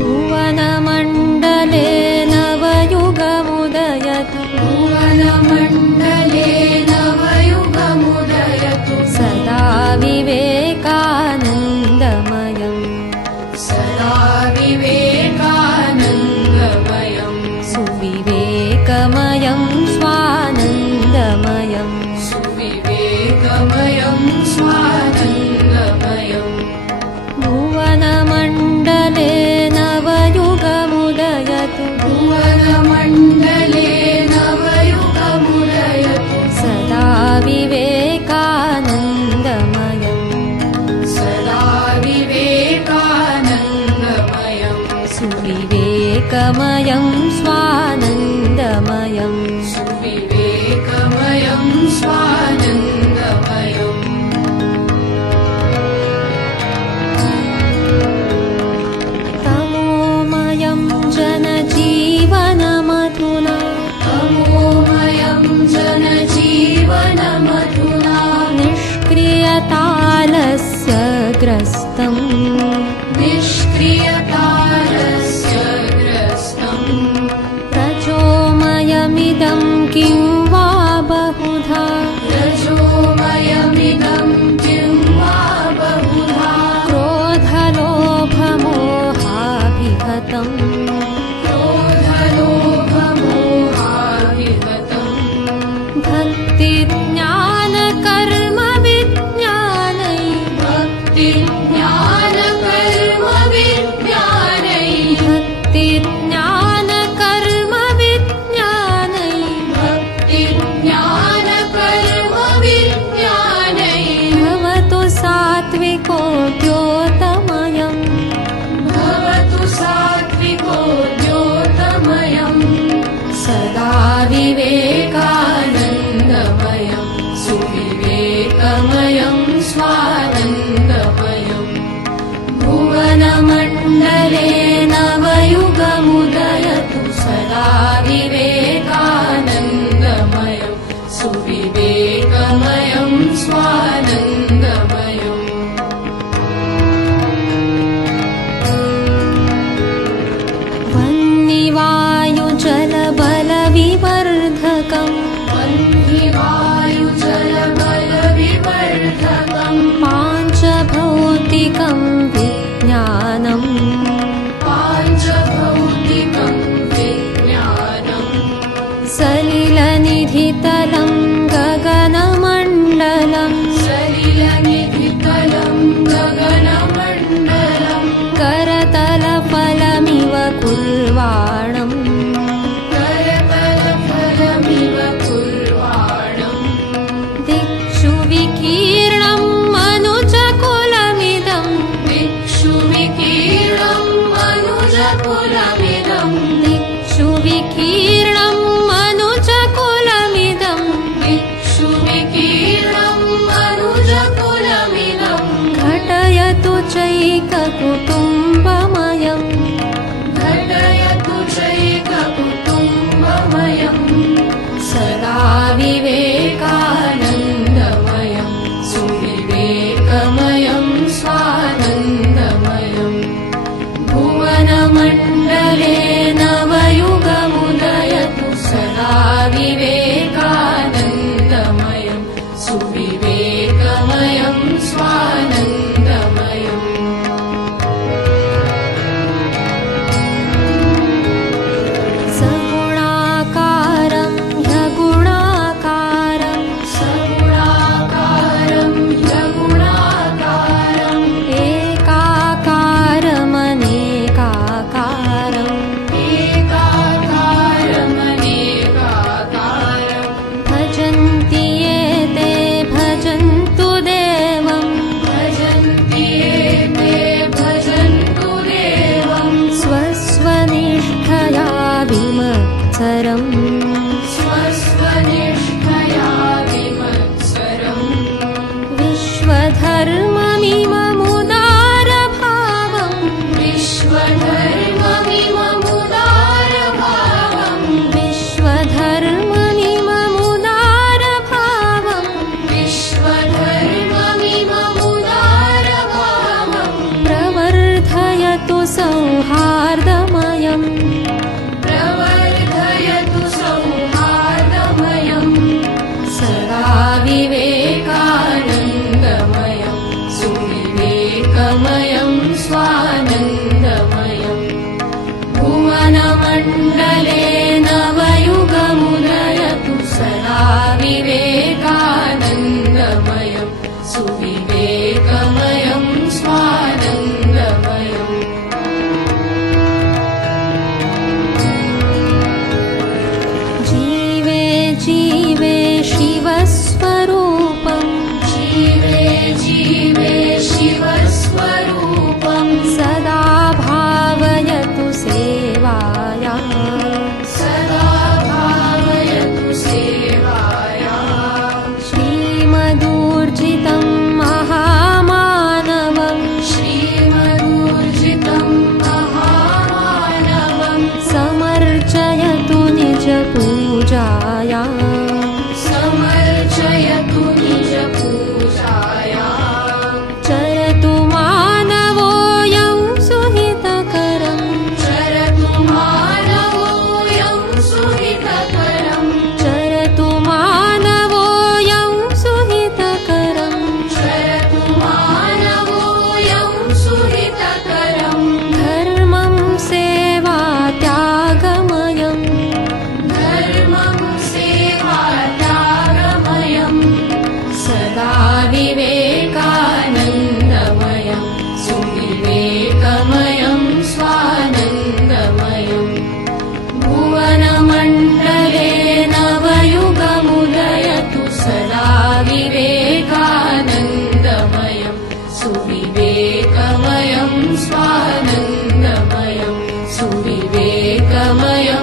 भुवनमण्डले नवयुगमुदयतु सदा विवेकानन्दमयम् सुविवेकमयं स्वानन्दमयम् भुवनमण्डले नवयुगमुदयतु सदा विवेकानन्दमयम् सुविवेकमयं स्वानन्दमयम् तमोमयं जनजीवनमधुना निष्क्रियतालस्य ग्रस्तम् रजोमयमिदं किं वा बहुधा क्रोधलोभमोहाभिहतम् भवतु सात्विको द्योतमयम् सदा विवेकानन्दमयम् सुविवेकमयं स्वानन्दमयम् भुवनमण्डले नवयुगमुदयतु सदा विवेकानन्दमयम् सुविवेकमयं स्वानन्दमयम् वह्निवायुजलबलविवर्धकम् पाञ्चभौतिकं विज्ञानम् सलिलनिधितलं गगनमण्डलम् करतलफलमिव कुर्वाणम् दिक्षु विकीर्णं मनुजकुलमिदम् दिक्षु विकीर्णं मनुजकुलमिदम् घटयतु चैककुटुम्बमयम् सदा विवेकानन्दमयम् सुविवेकमयं स्वानन्दमयम् भुवनमण्डले नवयुगमुदयतु सदा विवेकानन्दमयम् सुविवेकमयं स्वानन्दमयम् सुविवेकमयं स्वानन्दमयम् भुवनमण्डले नवयुगमुदयतु सदा विवेकानन्दमयं सुविवेकमयं स्वानन्दमयम् जीवे जीवे शिवस्वरूपं जीवे जीवे शिवस्वरूपं सदा भावयतु सेवायां सदा भावयतु सेवायाम् श्रीमदूर्जितं महामानवं श्रीमदूर्जितं महामानवं समर्चयतु निजपूजायां समर्चयतु निजपूजायाम् चरतु मानवोऽयं सुहितकरं चरतु मानवोऽयं सुहितकरं चरतु मानवोऽयं सुहितकरं चरतु मानवोऽयं सुहितकरं धर्मं सेवा त्यागमयं धर्मं सेवात्यागमयं सदा विवेकानन्दमयं सुविवेकमयं स्वानन्दमयम् भुवनमण्डले नवयुगमुदयतु सदा विवेकानन्दमयं सुविवेकमयं स्वानन्दमयं सुविवेकमयं